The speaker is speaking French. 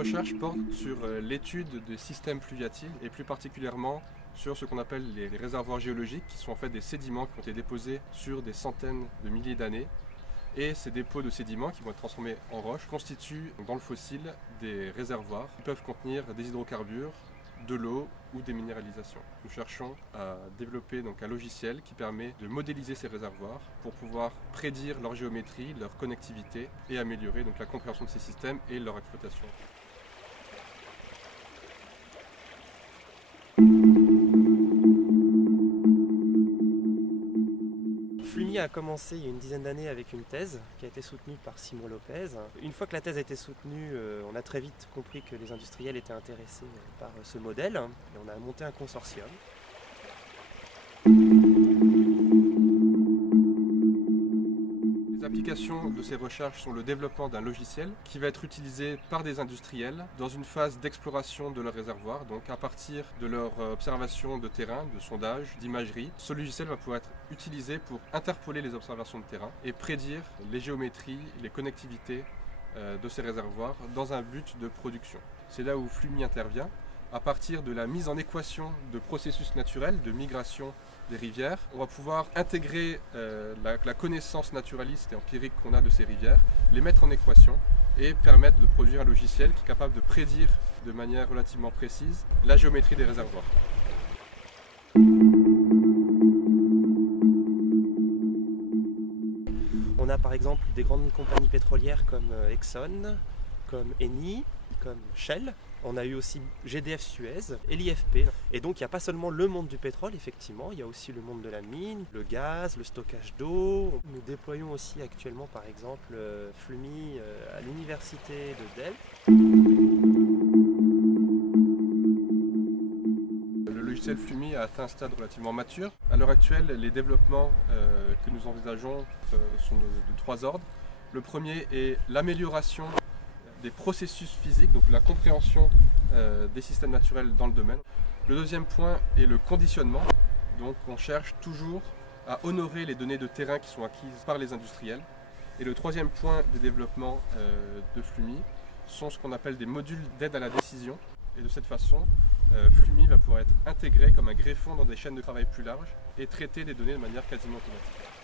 recherches portent sur l'étude des systèmes fluviatiles et plus particulièrement sur ce qu'on appelle les réservoirs géologiques, qui sont en fait des sédiments qui ont été déposés sur des centaines de milliers d'années. Et ces dépôts de sédiments qui vont être transformés en roches constituent dans le fossile des réservoirs qui peuvent contenir des hydrocarbures, de l'eau ou des minéralisations. Nous cherchons à développer donc un logiciel qui permet de modéliser ces réservoirs pour pouvoir prédire leur géométrie, leur connectivité et améliorer donc la compréhension de ces systèmes et leur exploitation. Flumi a commencé il y a une dizaine d'années avec une thèse qui a été soutenue par Simon Lopez. Une fois que la thèse a été soutenue, on a très vite compris que les industriels étaient intéressés par ce modèle et on a monté un consortium. Les applications de ces recherches sont le développement d'un logiciel qui va être utilisé par des industriels dans une phase d'exploration de leur réservoir, donc à partir de leur observation de terrain, de sondage, d'imagerie. Ce logiciel va pouvoir être utilisé pour interpoler les observations de terrain et prédire les géométries, les connectivités de ces réservoirs dans un but de production. C'est là où Flumi intervient. À partir de la mise en équation de processus naturels, de migration des rivières, on va pouvoir intégrer la connaissance naturaliste et empirique qu'on a de ces rivières, les mettre en équation et permettre de produire un logiciel qui est capable de prédire de manière relativement précise la géométrie des réservoirs. On a par exemple des grandes compagnies pétrolières comme Exxon, comme Eni, comme Shell. On a eu aussi GDF Suez et l'IFP. Et donc il n'y a pas seulement le monde du pétrole, effectivement, il y a aussi le monde de la mine, le gaz, le stockage d'eau. Nous déployons aussi actuellement par exemple Flumi à l'université de Delft. Le logiciel Flumi a atteint un stade relativement mature. À l'heure actuelle, les développements que nous envisageons sont de trois ordres. Le premier est l'amélioration des processus physiques, donc la compréhension des systèmes naturels dans le domaine. Le deuxième point est le conditionnement, donc on cherche toujours à honorer les données de terrain qui sont acquises par les industriels. Et le troisième point de développement de Flumi sont ce qu'on appelle des modules d'aide à la décision. Et de cette façon, Flumi va pouvoir être intégré comme un greffon dans des chaînes de travail plus larges et traiter les données de manière quasiment automatique.